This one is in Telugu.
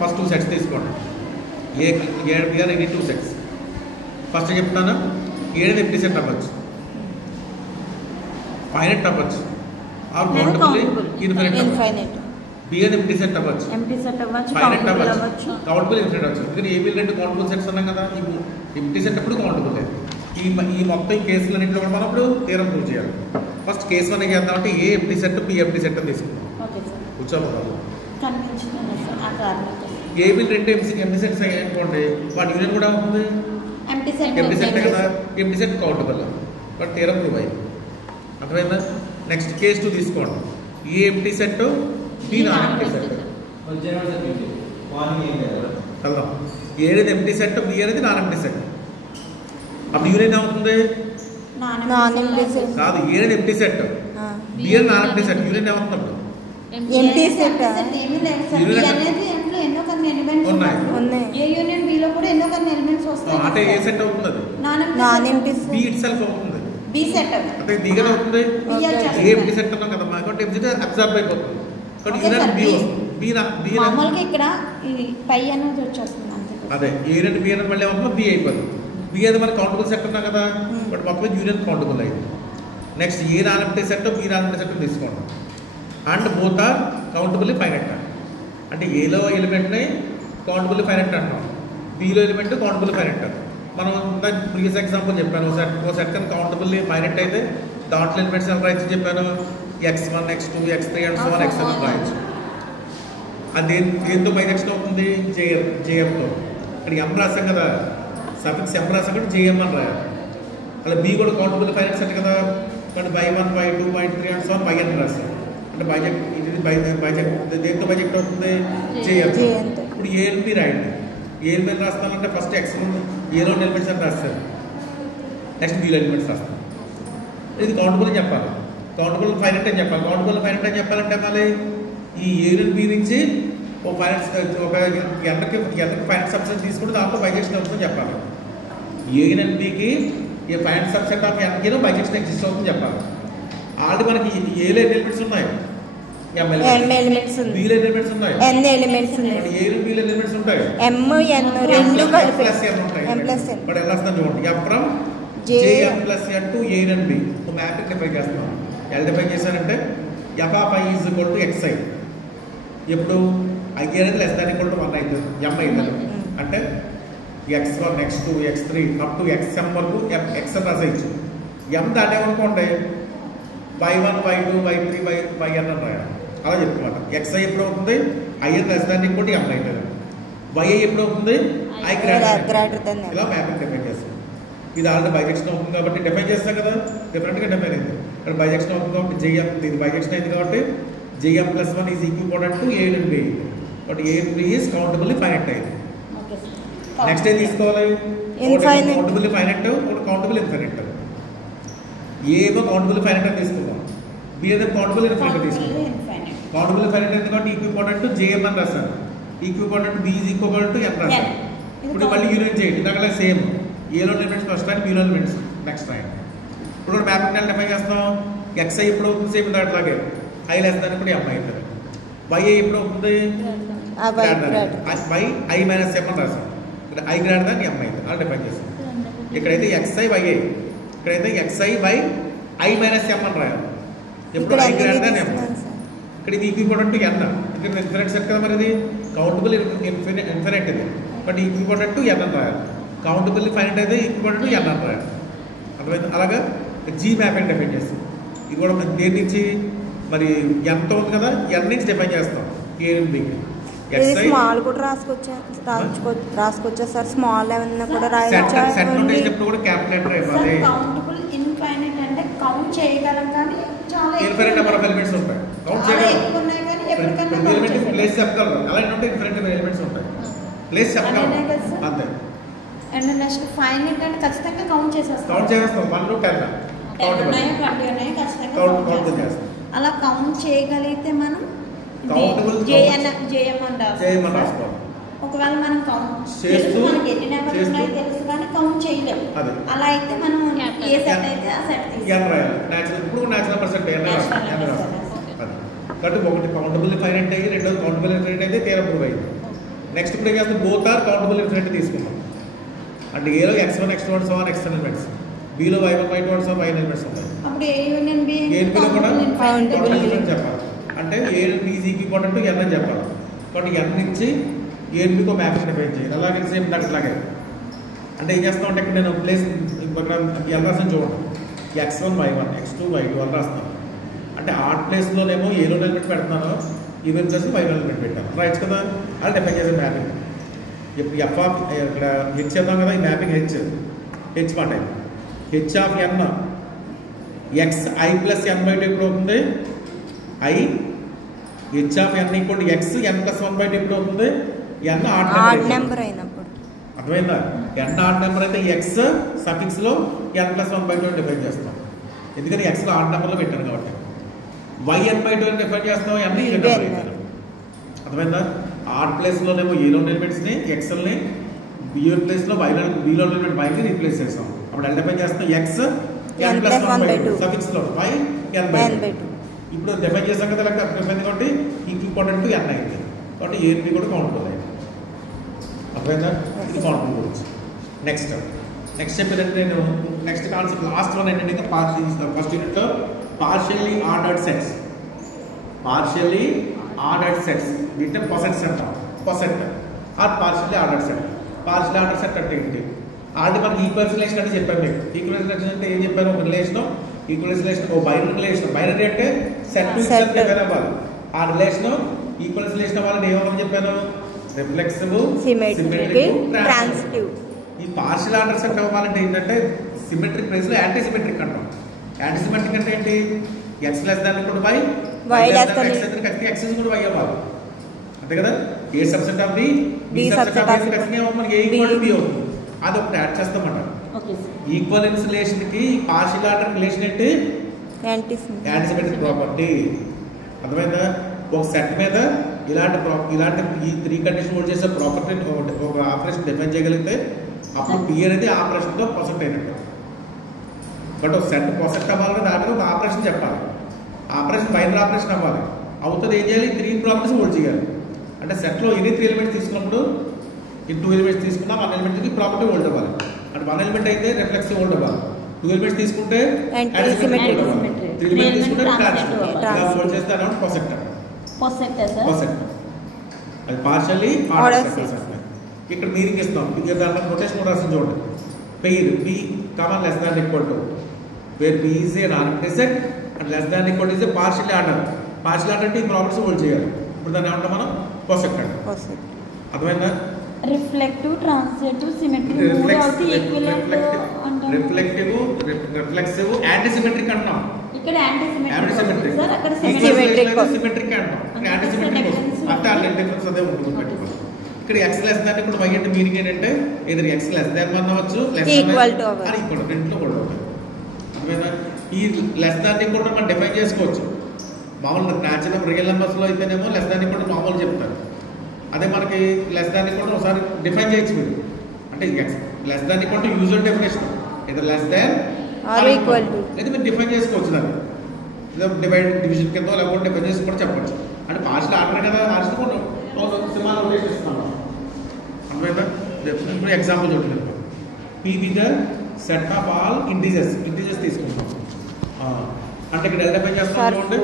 ఫస్ట్ 2 సెట్స్ తీసుకోండి. ఏ బిఆర్ ఎనీ 2 సెట్స్. ఫస్ట్ చెప్తాను, ఏ అనేది ఎంప్టీ సెట్ అవ్వచ్చు, ఫైనైట్ అవ్వచ్చు, ఆర్ కౌంటబుల్ ఇన్ఫినిట్ అవ్వచ్చు. బి అనేది ఎంప్టీ సెట్ అవ్వచ్చు, ఫైనైట్ అవ్వచ్చు, కౌంటబుల్ ఇన్ఫినిట్ అవ్వచ్చు. ఎందుకంటే ఏబీ రెండు కౌంటబుల్ సెట్స్ ఉన్నాం కదా, ఈ ఎంప్టీ సెట్ అప్పుడు కౌంటబుల్ లేదు. ఈ మొత్తం కేసులన్నింటిలో కూడా మనం ఇప్పుడు థీరం ప్రూవ్ చేయాలి. ఫస్ట్ కేసు 1 చేద్దామంటే A empty set B empty set అని తీసుకుంటాం. కూర్చోవాలి. ఏబీ రెండు ఎంప్టీ సెట్స్ అనుకోండి, వాటి యూనియన్ కూడా ఉంటుంది ఎంప్టీ సెట్ కదా, empty set countable, but theorem prove అయ్యింది. అర్థమైందా? నెక్స్ట్ కేసు 2 తీసుకోండి. A empty set B non empty set. వెళ్దాం. ఏ అనేది ఎంప్టీ సెట్, బి అనేది నాన్ ఎంప్టీ సెట్. అప్పుడు యూనియన్ ఏమవుతుంది? కాదు, ఏ అనేది ఎంప్టీ సెట్, బి అనేది నాన్ ఎంప్టీ సెట్. యూనియన్ ఏమవుతుంది అప్పుడు? ఎంప్టీ సెట్ అంటే ఏ సెట్ అవుతుంది? అది non empty B itself అవుతుంది. బి సెట్ అంటే దిగనే అవుతుంది. ఏ ఎంప్టీ సెట్ అన్నాం కదా, కాబట్టి ఎంప్టీ సెట్ అబ్జర్వ్ అయిపోతుంది. కాబట్టి యూనియన్ బి బి మామూలుగా ఇక్కడ ఈ పై అనేది వచ్చేస్తుంది అంతే. అదే ఏ రెండు బి అనేది మళ్ళీ ఏమవుతుంది? బి అయిపోతుంది. బి అనేది మనకి కౌంటబుల్ సెట్ ఉన్నాం కదా, బట్ మొత్తం యూనియన్ కౌంటబుల్ అయింది. Next A non empty set, B non empty set తీసుకోండి. And both are countably finite. అంటే ఏలో ఎలిమెంట్ని కౌంటబుల్లీ ఫైనైట్ అంటాం, బిలో ఎలిమెంట్ కౌంటబుల్లీ ఫైనైట్. మనం ప్రీవియస్ ఎగ్జాంపుల్ చెప్పాను, ఓ సెట్ కనుక కౌంటబుల్లీ ఫైనైట్ అయితే దాంట్లో ఎలిమెంట్స్ ఎలా రాయొచ్చు చెప్పాను, x1 x2 x3 and so on xn రాయొచ్చు. అది దేంతో బైజెక్షన్ అవుతుంది? జేఎంతో. ఇక్కడ ఎం రాసాం కదా, సఫిక్స్ ఎం రాసాం కాబట్టి జేఎం అని రాయాలి. అలా బి కూడా కౌంటబుల్ ఫైనైట్ సెట్ కదా, కాబట్టి y1 y2 y3 and so on yn రాసాం. అంటే బైజెక్ట్ ఇది బైజెక్ట్ దేంతో బైజెక్ట్ అవుతుంది? జేఎం. ఇప్పుడు ఏఎల్బి రాయండి. ఏఎల్బి రాస్తామంటే ఫస్ట్ ఎక్స్ ఏలో ఎలిమెంట్స్ అని రాస్తారు, నెక్స్ట్ బిలో ఎలిమెంట్స్ రాస్తాం. ఇది కౌంటబుల్ అని చెప్పాలి, కౌంటబుల్ ఫైనైట్ అని చెప్పాలి. కౌంటబుల్ ఫైనైట్ అని చెప్పాలంటే మళ్ళీ ఈ ఏ నుండి బి నుంచి ఒక ఎంతకి ఫైనైట్ సబ్సెట్ తీసుకుంటే దాంట్లో బైజెక్షన్ అవుతుందని చెప్పాలి. ఏ నుండి బికి ఈ ఫైనైట్ సబ్సెట్ ఆఫ్ ఎన్కేలో బైజెక్షన్ ఎగ్జిస్ట్ అవుతుందని చెప్పాలి. ఆల్రెడీ మనకి ఏలో ఎలిమెంట్స్ ఉన్నాయి, బిలో ఎలిమెంట్స్ ఉన్నాయి, ఏ నుండి బిలో ఎలిమెంట్స్ ఉంటాయి, ప్లస్ ఎన్ ఉంటాయి. బట్ ఎలా వస్తుంది చూడండి, F from JM plus N to A and B mapping define చేస్తున్నాం. ఎలా డిఫైన్ చేశారంటే F of I is equal to XI. ఎప్పుడు ఐ అనేది లెస్ దాన్ ఈక్వల్ టు 1 అవుతుంది, ఎం అవుతుంది. అంటే x1 x2 x3 up to xm వరకు ఎక్స్ అని రాసేయచ్చు. ఎం దాటేమనుకోండి y1 y2 y3 yn అని రాయాలి. అలా చెప్తున్నమాట. xi ఎప్పుడు అవుతుంది? I n less than equal to m అవుతుంది. yi ఎప్పుడు అవుతుంది? I greater than. ఇలా మ్యాపింగ్ డిఫైన్ చేస్తాం. ఇది ఆల్రెడీ బైజెక్షన్ అవుతుంది కాబట్టి డిఫైన్ చేస్తాం కదా, డిఫరెంట్గా డిఫైన్ అయింది. ఇక్కడ బైజెక్షన్ అవుతుంది కాబట్టి జేఎం, ఇది బైజెక్షన్ అయింది కాబట్టి j m plus 1 is equivalent to A and b. But a and b is countably finite అయింది. నెక్స్ట్ ఏం తీసుకోవాలి? Countably finite, countable infinite. ఏమో కౌంటబుల్ ఫైనైట్ అని తీసుకుందాం, బి అనేది కౌంటబుల్ ఇన్ఫినిట్ తీసుకుందాం. కౌంటబుల్ ఫైనైట్ అయింది కాబట్టి ఈక్వివలెంట్ టు జేఎం అని రాశాను, equivalent b is equal to n రాశాను. ఇప్పుడు మళ్ళీ యూనియన్ చేయండి, ఇందాక సేమ్ ఏలో ఎలిమెంట్స్ ఫస్ట్ టైం, బిలో ఎలిమెంట్స్ నెక్స్ట్ టైం. ఇప్పుడు మ్యాపింగ్ అని డిఫైన్ చేస్తాం. xi ఎప్పుడు అవుతుంది? సేమ్ దాట్లాగే ఐ లెస్ దాన్ని ఇప్పుడు ఎం అవుతుంది. yi ఎప్పుడు అవుతుంది? ఐ మైనస్ ఎం అని రాసాం. ఇక్కడ ఐ గ్రేటర్ దాన్ ఎం అవుతుంది, అలా డిఫైన్ చేస్తాం. ఇక్కడైతే xi yi, ఇక్కడైతే xi y ఐ మైనస్ ఎం అని రాయాలి. ఎప్పుడు ఐ గ్రేటర్ దాన్ ఎం. ఇక్కడ ఇది ఈక్వివలెంట్ టు ఎన్, ఇక్కడ ఇన్ఫినిట్ సెట్ కదా మరి, ఇది కౌంటబుల్ ఇన్ఫినిట్ ఇది, బట్ ఈక్వివలెంట్ టు ఎన్ అని రాయాలి. కౌంటబుల్ ఫైనైట్ అయితే ఈక్వల్ టు ఎన్ అని రాయాలి. అర్థమైంది? అలాగా జీ మ్యాపింగ్ డిఫైన్ చేస్తాం. ఇది కూడా దేని నుంచి మరి ఎంత ఉంది కదా, ఎన్ నుంచి డిఫైన్ చేస్తాం. ఏ అండ్ బికి స్మాల్ కూడా రాసుకోవచ్చా సార్? స్మాల్ ఏమన్నా కూడా రాయొచ్చా? సెట్ నోటేషన్ కూడా క్యాలిక్యులేటర్ ఇవ్వాలి. కౌంటబుల్ ఇన్ఫైనైట్ అంటే కౌంట్ చేయగలం కానీ చాలా ఇన్ఫినిట్ నెంబర్ ఆఫ్ ఎలిమెంట్స్ ఉంటాయి, కౌంట్ చేయగలం. ఎలిమెంట్ ప్లేస్ చెప్పగలరు, అలాంటి ఉంటే ఇన్ఫినిట్ ఎలిమెంట్స్ ఉంటాయి, ప్లేస్ చెప్పగలరు అంతే. అండ్ నెక్స్ట్ ఫైనైట్ అంటే ఖచ్చితంగా కౌంట్ చేసేస్తాం. 1 to 10 ఖచ్చితంగా అలా కౌంట్ చేయగలిగితే మనం ఒకవేళ మనం కౌంట్ చేస్తూ మనకి ఎన్ని నెంబర్స్ ఉన్నాయో తెలుసు కానీ కౌంట్ చేయలేము. అలా అయితే మనం ఏ సెట్ అయితే ఆ సెట్ తీసుకోవాలి. ఇప్పుడు నేచురల్ పర్సెంట్ కాబట్టి ఒకటి కౌంటబుల్ ఫైనైట్ అయ్యి, రెండోది కౌంటబుల్ ఇన్ఫినిట్ అయితే థీరం ప్రూవ్ అయింది. నెక్స్ట్ ఇప్పుడు ఏం చేస్తాం, బోత్ ఆర్ కౌంటబుల్ ఇన్ఫినిటీ తీసుకుంటాం. అంటే ఏలో x1 x2 so on external elements, బీలో y1 y2 so y elements ఉంటాయి. అప్పుడు ఏ యూనియన్ బి ఏబిలో కూడా కౌంటబుల్ ఇన్ఫినిటీ చెప్పాలి. అంటే A B is equal to n అని చెప్పాలి. కాబట్టి n నుంచి ఏబికో మ్యాపింగ్ డిఫైన్ చేయాలి. అలాగే సేమ్ అట్లాగే అంటే ఏం చేస్తాం అంటే ఇక్కడ నేను ప్లేస్ ఎలా రాసాను చూడండి, x1 y1 x2 y2 అని రాస్తాను. అంటే ఆర్ట్ ప్లేస్లోనేమో ఏలో ఎలిమెంట్ పెడుతున్నాను, ఈవెన్ ప్లస్ y ఎలిమెంట్ పెట్టాను, రైట్స్ కదా. అది డిఫైన్ చేసే మ్యాపింగ్. ఇప్పుడు ఎఫ్ ఆఫ్ ఇక్కడ హెచ్ చేద్దాం కదా, ఈ మ్యాపింగ్ హెచ్ మాట H of N X I plus N by two ఎప్పుడు అవుతుంది, I H of N equal to X N plus 1/2 ఎప్పుడు అవుతుంది, ఎన్ ఆడ్ నెంబర్ అయినప్పుడు. అర్థమైందా? ఎన్ ఆడ్ నెంబర్ అయితే ఎక్స్ సఫిక్స్లో ఎన్ ప్లస్ 1/2 డిఫైన్ చేస్తాం, ఎందుకని ఎక్స్లో ఆడ్ నెంబర్లో పెట్టాను కాబట్టి. వై n/2 అని డిఫైన్ చేస్తాం, ఎన్ ఈవెన్ నెంబర్ అవుతుంది. అర్థమైందా? ఆడ్ ప్లేస్లోనేమో ఏలో ఎలిమెంట్స్ని ఎక్స్ఎల్ని, బిలో ప్లేస్లో బీలో ఎలిమెంట్ వైని రీప్లేస్ చేస్తాం. అప్పుడు ఎలా డిఫైన్ చేస్తాం, ఎక్స్ ఎన్ ప్లస్ 1/2 సఫిక్స్లో వై n/2. ఇప్పుడు డిఫైన్ చేస్తాం కదా, లేకపోతే అర్థమైంది కాబట్టి ఈక్వల్ టు ఎన్ అయింది, కాబట్టి ఏబి కూడా కౌంటబుల్ అయింది. అర్థమైందా? ఇది కౌంటబుల్ గురించి. నెక్స్ట్ చెప్పేదంటే నేను నెక్స్ట్ కాన్సెప్ట్ లాస్ట్ వన్ ఏంటంటే ఫస్ట్ యూనిట్లో partially ordered sets. Partially ordered sets అంటే పొసెట్స్ అంటాం, poset or partially ordered set. Partially ordered set అంటే ఏంటి? ఆల్రెడీ మనకి ఈక్వల్ రిలేషన్ అంటే చెప్పాను మీకు. ఈక్వల్ రిలేషన్ అంటే ఏం చెప్పాను, ఒక రిలేషన్ ఈక్వల్ రిలేషన్, ఓ బైనరీ రిలేషన్. బైనరీ అంటే సెట్ టు సెట్ డిఫైన్ అవ్వాలి. ఆ రిలేషన్ ఈక్వల్ రిలేషన్ అవ్వాలంటే ఏమని చెప్పాను, రిఫ్లెక్సివ్, సిమెట్రిక్, ట్రాన్సిటివ్. ఈ పార్షియల్ ఆర్డర్ సెట్ అవ్వాలంటే ఏంటంటే సిమెట్రిక్ ప్లేస్లో యాంటీ సిమెట్రిక్ అంటాం. యాంటీ సిమెట్రిక్ అంటే ఏంటి, x less than equal to y, y less than x అయితే కరెక్ట్ ఎక్స్ ఈజ్ కూడా వై అవ్వాలి, అంతే కదా. A subset of the b subset of the correct మనకి ఏ ఈక్వల్ టు బి అవుతుంది. అది ఒకటి యాడ్ చేస్తామట. ఈక్వలెన్స్ రిలేషన్ కి పార్షియల్ ఆర్డర్ రిలేషన్ ఏంటి, యాంటీ సిమెట్రిక్ ప్రాపర్టీ. అర్థమైందా? ఒక సెట్ మీద ఇలాంటి ఈ 3 కండిషన్ హోల్డ్ చేసే ప్రాపర్టీ ఒక ఆపరేషన్ డిఫైన్ చేయగలిగితే అప్పుడు పి అనేది ఆపరేషన్తో పొసెట్ అయినట్టు. బట్ ఒక సెట్ పొసెట్ అవ్వాలంటే దాంట్లో ఒక ఆపరేషన్ చెప్పాలి. ఆపరేషన్ బైనరీ ఆపరేషన్ అవ్వాలి. అవుతుంది ఏం చేయాలి, 3 ప్రాపర్టీస్ హోల్డ్ చేయాలి. అంటే సెట్లో ఎన్ని 3 ఎలిమెంట్స్ తీసుకున్నప్పుడు ఈ 2 ఎలిమెంట్స్ తీసుకున్నా 1 ఎలిమెంట్కి ప్రాపర్టీ హోల్డ్ అవ్వాలి. అంటే 1 ఎలిమెంట్ అయితే రిఫ్లెక్సివ్ హోల్డ్ అవ్వాలి, 2 ఎలిమెంట్స్ తీసుకుంటే యాంటీ సిమెట్రిక్ అవ్వాలి, 3 ఎలిమెంట్స్ తీసుకుంటే ట్రాన్సిటివ్. ఇలా హోల్డ్ చేస్తే అన్నమాట పొసెట్. అది పార్షియల్లీ ఆర్డర్డ్ సెట్. ఇక్కడ మీనింగ్ ఇస్తాం, ఇక దాంట్లో నోటేషన్ కూడా రాసి చూడండి. Pair B comma less than equal to where B is a non empty set and less than equal to is a partially order. Partial order అంటే ఈ ప్రాపర్టీస్ హోల్డ్ చేయాలి. ఇప్పుడు దాన్ని ఏమంటాం మనం, పొసెట్ అంటే. అర్థమైందా? Reflective, transitive, symmetric, reflexive, anti symmetric అంటున్నాం. ఇక్కడ యాంటీ సిమెట్రిక్ సార్, అక్కడ సిమెట్రిక్ అంటాం. యాంటీ సిమెట్రిక్ అంతే, ఆ డిఫరెన్స్ అదే ఉంటుంది పెట్టుకోవాలి. ఇక్కడ ఎక్స్ లెస్ దాన్ ఇప్పుడు వై అంటే మీనింగ్ ఏంటంటే ఏదైనా ఎక్స్ లెస్ దాన్ 1 అవ్వచ్చు, లెస్ దాన్ ఈక్వల్ టు రెండులో కూడా ఉంటుంది. అర్థమైందా? ఈ లెస్ దాన్ ఈక్వల్ మనం డిఫైన్ చేసుకోవచ్చు. మామూలు న్యాచురల్ రియల్ నెంబర్స్లో అయితేనేమో లెస్ దాన్ ఈక్వల్ మామూలు చెప్తారు. అదే మనకి లెస్ దాన్ ఈక్వల్ ఒకసారి డిఫైన్ చేయొచ్చు మీరు. అంటే less than equal usual definition ఇది less than or equal to, లేదా మీరు డిఫైన్ చేసుకోవచ్చు దాన్ని. డివైడ్ డివిజన్ కింద లేకపోతే డిఫైన్ చేసి కూడా చెప్పచ్చు. అంటే పార్షియల్ ఆర్డర్ కదా, పార్షియల్ కూడా సినిమాలో ఉద్దేశిస్తున్నాం. అర్థమైందా? ఇప్పుడు ఎగ్జాంపుల్ చూడండి. P be the set of all integers తీసుకుంటాం. అంటే ఇక్కడ ఎలా డిఫైన్ చేస్తాం చూడండి,